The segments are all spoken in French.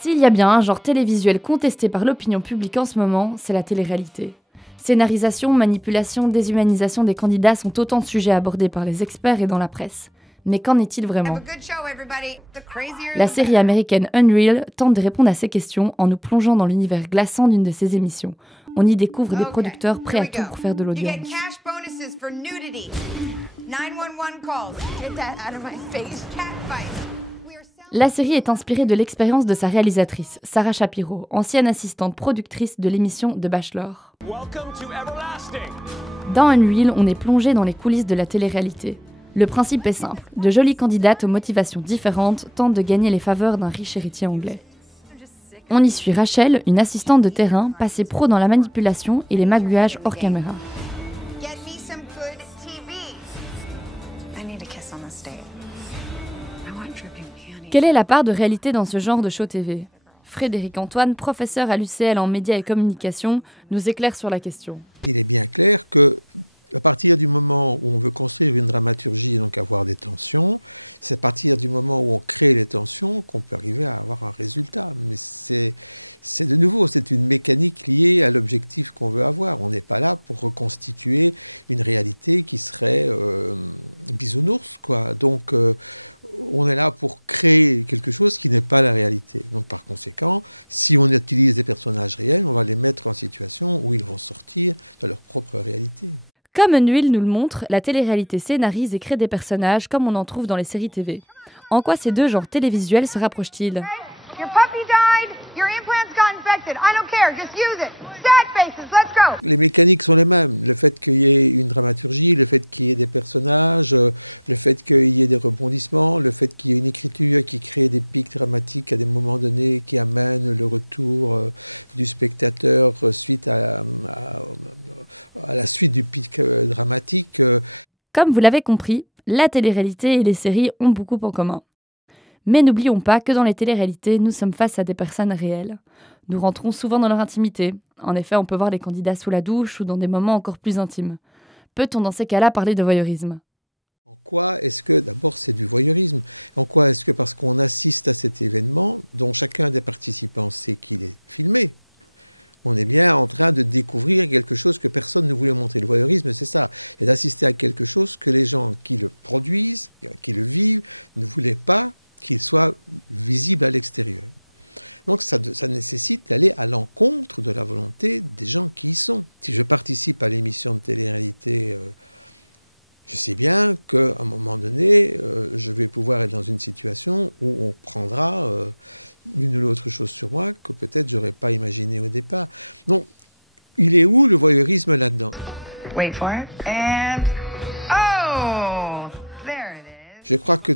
S'il y a bien un genre télévisuel contesté par l'opinion publique en ce moment, c'est la télé-réalité. Scénarisation, manipulation, déshumanisation des candidats sont autant de sujets abordés par les experts et dans la presse. Mais qu'en est-il vraiment ? La série américaine Unreal tente de répondre à ces questions en nous plongeant dans l'univers glaçant d'une de ses émissions. On y découvre des producteurs prêts à tout pour faire de l'audience. La série est inspirée de l'expérience de sa réalisatrice, Sarah Shapiro, ancienne assistante productrice de l'émission The Bachelor. Dans Unreal, on est plongé dans les coulisses de la télé-réalité. Le principe est simple, de jolies candidates aux motivations différentes tentent de gagner les faveurs d'un riche héritier anglais. On y suit Rachel, une assistante de terrain, passée pro dans la manipulation et les magouillages hors caméra. Quelle est la part de réalité dans ce genre de show TV ? Frédéric Antoine, professeur à l'UCL en médias et communication, nous éclaire sur la question. Il est bien clair que à partir du moment où on veut construire une dramaturgie et donc avoir des tensions, c'est à partir du moment où on crée les tensions qu'on peut arriver à avoir un résultat. Mais c'est de nouveau, c'est une mécanique liée à l'objectif qu'on veut avoir. On n'est pas là pour reconstituer une réalité qui serait bisounours, quoi. Donc, on est là pour créer quelque chose qui n'est pas la réalité. Donc, par conséquent, si on utilise des personnages réels, on va les mettre en situation où ils vont sortir de leur propre réalité. Comme Unreal nous le montre, la télé-réalité scénarise et crée des personnages comme on en trouve dans les séries TV. En quoi ces deux genres télévisuels se rapprochent-ils ? Les mécaniques sont les mêmes. Le fait qu'il y ait une dramaturgie, le fait qu'il y ait des personnages, le fait qu'il y ait des rebondissements, le fait qu'il y ait une écriture qui crée des pics dramatiques à des moments donnés, qui amène le retour du spectateur suite à la suite du pic dramatique. Comme vous l'avez compris, la télé-réalité et les séries ont beaucoup en commun. Mais n'oublions pas que dans les télé-réalités, nous sommes face à des personnes réelles. Nous rentrons souvent dans leur intimité. En effet, on peut voir les candidats sous la douche ou dans des moments encore plus intimes. Peut-on dans ces cas-là parler de voyeurisme ? En quoi est-ce que, d'abord, c'est du voyeurisme ? En quoi est-ce que, parce qu'on assiste à cet événement, dont chacun des participants sait qu'il est filmé, on est bien en train de découvrir quelque chose que personne ne voulait montrer. Le voyeurisme, c'est ça. C'est d'assister à quelque chose que les gens qui le produisent, qui le vivent, ne voulaient pas qu'il soit visible à l'extérieur. Donc ça nécessite d'aller à l'encontre de la volonté des gens qui y sont. Si je participe à l'émission de télé-réalité, je sais bien qu'à un moment donné, je vais pouvoir être dans une situation où on prendra l'une ou l'autre chose sur moi que peut-être j'aurais pas imaginé au départ. Donc, il est où le voyeurisme là-dedans ? Wait for it. And oh, there it is. Je crois que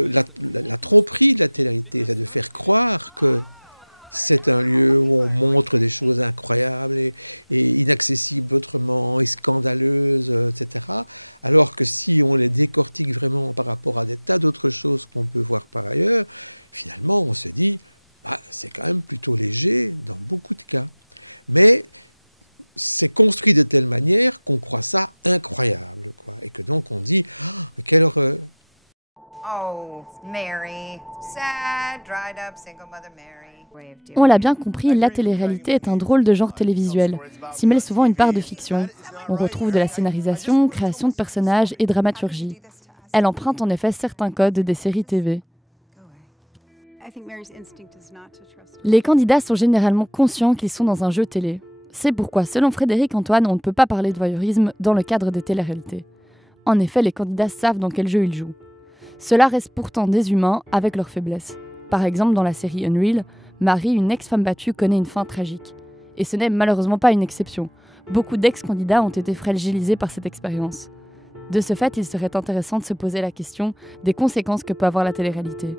la tromperie de la télé-réalité, c'est de faire croire que c'est un lieu où on montre des choses incroyables et inaccessibles autrement, et scandaleuses, etc. Alors que si on les décortique vraiment par rapport à des tas d'autres choses qu'on peut voir par ailleurs, finalement, on se dit, c'est quand même plutôt léger dans beaucoup de cas. Mais c'est construit de telle manière qu'on croit ça incroyable, quoi. Et que donc on dit, quelle horreur. Oh, Mary, sad, dried up, single mother Mary. On l'a bien compris, la télé-réalité est un drôle de genre télévisuel. S'y mêle souvent une part de fiction. On retrouve de la scénarisation, création de personnages et dramaturgie. Elle emprunte en effet certains codes des séries TV. Les candidats sont généralement conscients qu'ils sont dans un jeu télé. C'est pourquoi, selon Frédéric Antoine, on ne peut pas parler de voyeurisme dans le cadre des télé-réalités. En effet, les candidats savent dans quel jeu ils jouent. Cela reste pourtant des humains avec leurs faiblesses. Par exemple, dans la série Unreal, Marie, une ex-femme battue, connaît une fin tragique. Et ce n'est malheureusement pas une exception. Beaucoup d'ex-candidats ont été fragilisés par cette expérience. De ce fait, il serait intéressant de se poser la question des conséquences que peut avoir la télé-réalité.